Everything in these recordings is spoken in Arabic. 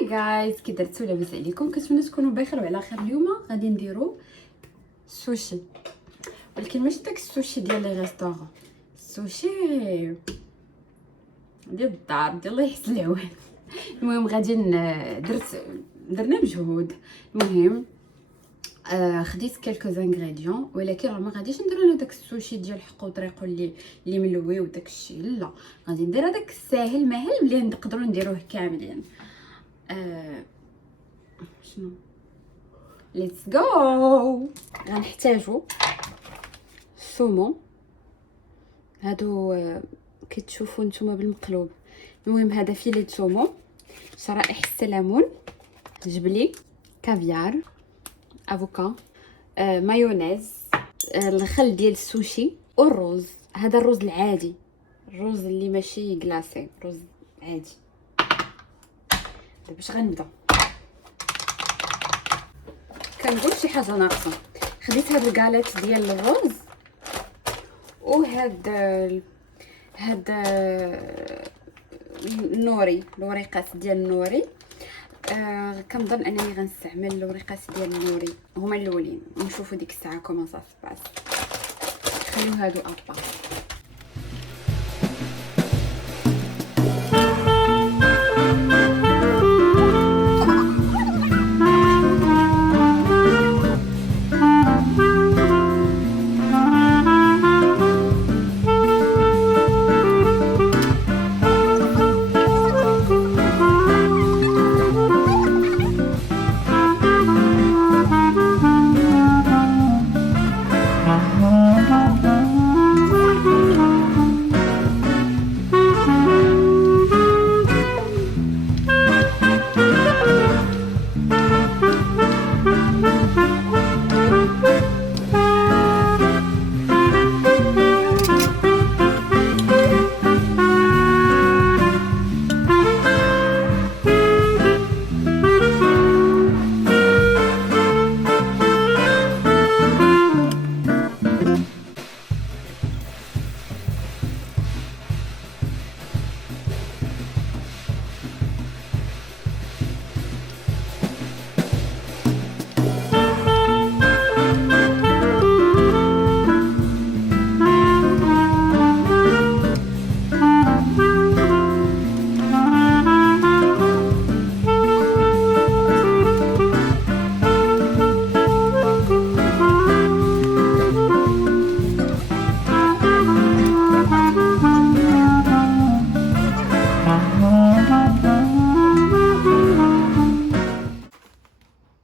هاي جايز، كي درتو لاباس عليكم؟ كنتمنى تكونوا بخير وعلى خير. اليوم غادي نديرو سوشي، ولكن ماشي داك السوشي ديال لي ريستورون، السوشي ديال الدار ديال الله يحسن العوان. المهم غادي درنا مجهود. المهم خديت كلكو زانغريديون، ولكن راه ما غاديش ندير انا داك السوشي ديال حق وطريق اللي ملوي وداك الشيء، لا غادي ندير هذاك الساهل ماهل اللي نقدروا نديروه كاملين. شنو ليتس جو. غنحتاجو الثومون، هادو كتشوفوا نتوما بالمقلوب. المهم هذا فيلي ثومون، شرائح السلمون، جبلي، كافيار، افوكا، مايونيز، الخل ديال السوشي، والرز. هذا الرز العادي، الرز اللي ماشي كلاصي، رز عادي. باش غنبدا كنقول شي حاجه ناقصه. خديت هاد الكاليت ديال الرز وهاد النوري، الوريقات ديال النوري. كنظن انني غنستعمل الوريقات ديال النوري هما الاولين، ونشوفوا ديك الساعه كومون صا باس. خليو هادو ابا.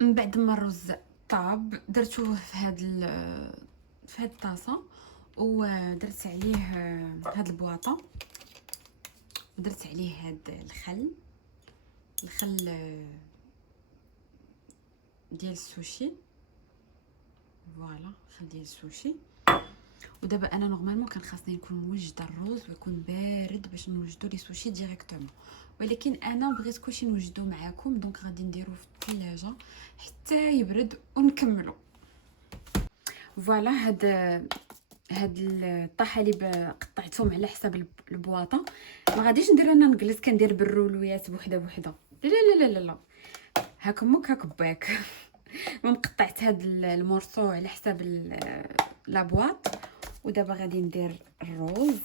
بعد ما الرز طاب درتوه في هاد الطاسه، ودرت عليه هاد البواطه، ودرت عليه هاد الخل ديال السوشي. فوالا الخل ديال السوشي. ودابا انا نورمالمون كان خاصني نكون موجده الرز ويكون بارد باش نوجدو لي سوشي ديريكتومون، ولكن انا بغيت كلشي نوجدو معاكم، دونك غادي نديروه في الثلاجه حتى يبرد ونكملو. فوالا هاد الطحالب قطعتهم على حساب البواطه. ما غاديش ندير انا نجلس كندير بالرولويات بوحده بوحده، لا لا لا لا لا، هاك امك هاك باك. المهم قطعت هاد المورسو على حساب لابواط. ودابا غادي ندير الرز.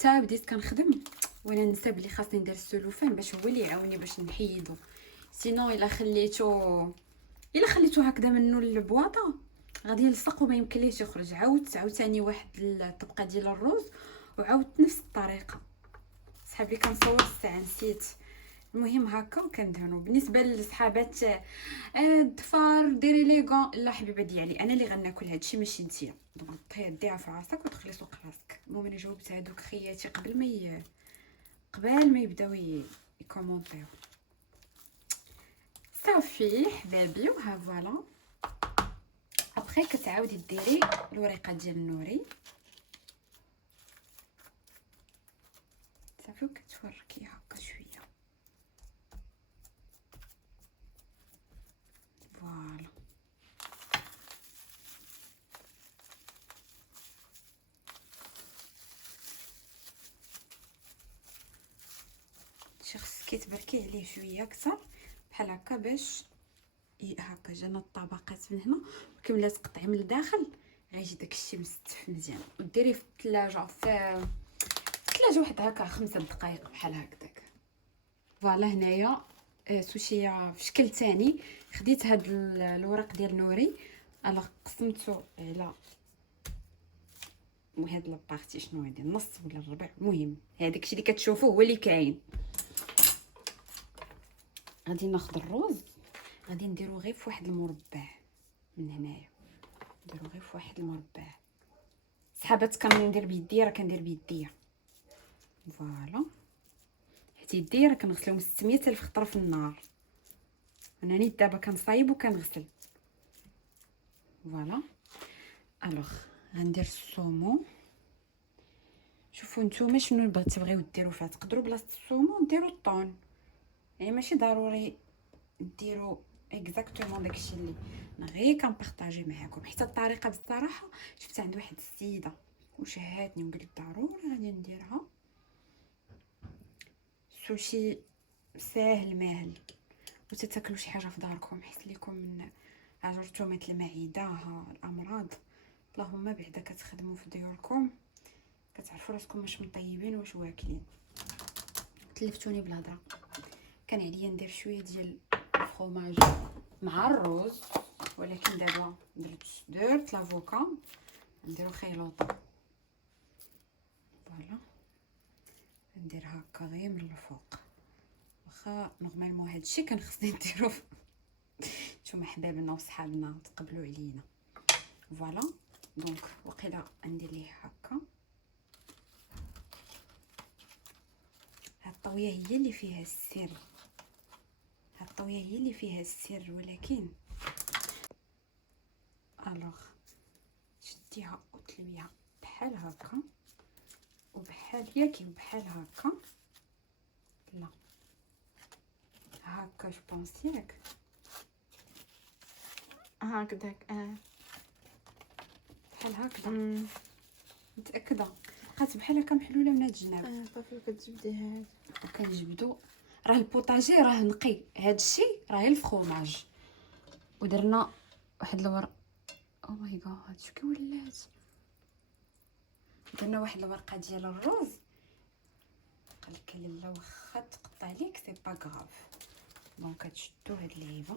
حتى بديت كنخدم وانا ننسى بلي خاصني ندير السلوفان باش هو اللي يعاوني باش نحيدو. سينو الا خليتو هكذا منه البواطه غادي يلصق وما يمكنليش يخرج. عاودت عاوتاني واحد الطبقه ديال الروز وعاودت نفس الطريقه. صحابي كنصور الساعه نسيت. المهم هكا وكندهنوا. بالنسبه للصحابات الضفار ديري لي غون، لا حبيبه ديالي انا اللي غناكل هادشي ماشي نتيا. دونك ديها في راسك ودخلي سوق راسك. المهم انا جاوبت هذوك خياتي قبل ما يبداو يكومونطيو. صافي حبابي وها فوالا. ابخي كتعاودي ديري الوريقه ديال النوري صافي وكتوركي هكا شويه. فوالا خصك كتبركي عليه شويه اكثر بحال هكا باش هكا جانا الطبقات من هنا وكملات تقطعي من الداخل غيجي داكشي مستف مزيان. وديريه في الثلاجه في واحد هكا 5 دقائق بحال هكذاك. فوالا هنايا سوشيه في شكل ثاني. خديت هاد الورق ديال نوري انا قسمته على وهاد لابارتي شنو هادي النص ولا الربع. المهم هذاك الشيء اللي كتشوفوه هو اللي كاين. غادي ناخذ الروز غادي نديرو غير في واحد المربع من هنايا. نديرو غير في واحد المربع. صحابات كندير بيدي راه كندير بيديا. فوالا حيت يدي راه كنغسلهم 600000 خطره في النهار. انا نيت دابا كنصايب وكنغسل. فوالا الوغ غندير السومو. شوفوا نتوما شنو تبغيو ديروا فيها. تقدروا بلاصه السومو ديروا الطون، يعني ماشي ضروري ديروا اكزاكتومون داكشي اللي انا غير كنبارطاجي معاكم. حتى الطريقه بصراحه شفت عند واحد السيده وشهاتني وقلت ضروري غادي نديرها. سوشي ساهل ماهل وتتاكلوا شي حاجه في داركم حيت ليكم من عجرتومات المعده الامراض. اللهم بعدا كتخدموا في ديوركم كتعرفوا راسكم واش مطيبين واش واكلين. تلفتوني بالهضره. كان عليا ندير شويه ديال الفرomاج مع الروز ولكن دابا درت لافوكا نديرو خيلوطه. فوالا ندير هكا غير من الفوق. واخا نورمالمون هادشي كان خصني نديرو نتوما حبابنا وصحابنا تقبلوا علينا. فوالا دونك وقيلا ندير ليه هكا. هاد الطويه هي اللي فيها السر. هاد الطويه هي اللي فيها السر ولكن الوغ شديها وتلويها بحال هكا وبحال ياكي بحال هكا. لا هكا جو بونس ياك هكذاك بحال هكذا. متاكده بقات بحال هكا محلوله من هاد الجناب. صافي كتجبدي هاد وكنجبدو. راه البوطاجي راه نقي. هادشي راه الفرomاج ودرنا واحد الورق. او ماي جاد شو كي ولات. درنا واحد الورقه ديال الروز. قالك لالا واخا تقطع ليك سي با غاف. دونك كتشدو هاد اللعيبه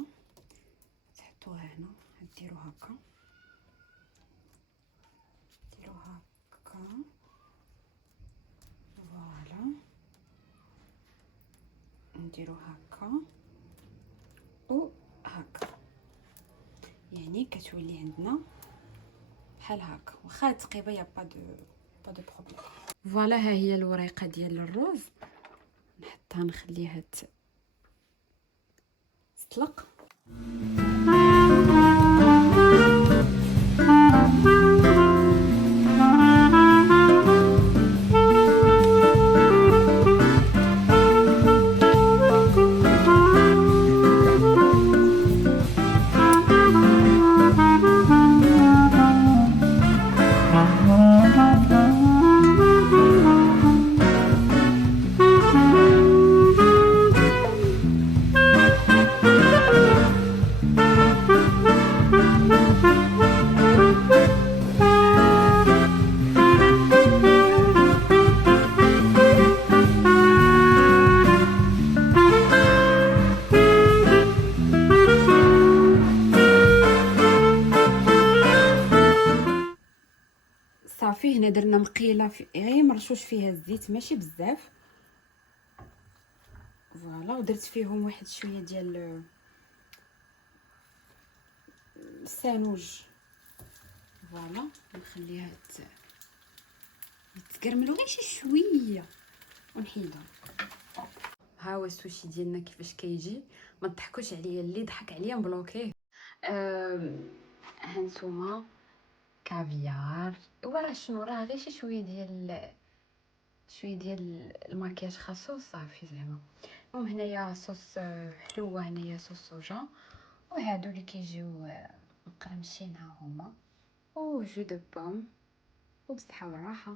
تحطوها هنا ديرو هكا ديرو هكا. فوالا نديرو هكا و هكا يعني كتولي عندنا بحال هكا. واخا تقيبه يا با دو بروبليم. فوالا ها هي الوريقه ديال الروز. نحطها نخليها تطلق. هنا درنا مقيله في غير مرشوش فيها الزيت ماشي بزاف. فوالا ودرت فيهم واحد شويه ديال السانوج. فوالا نخليها يتكرملوا غير شي شويه ونحيدهم. ها هو السوشي ديالنا كيفاش كيجي. ما تضحكوش عليا، اللي ضحك عليا مبلوكيه. هانتوما كافيار، وراه شنو راه غير شي شويه ديال الماكياج خاصو صافي زعما. المهم هنايا صوص حلوه، هنايا صوص صوجا، وهادو اللي كيجيو مقرمشين ها هما، وجو دو بوم، وبصحه وراحه.